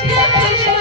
Krishna Krishna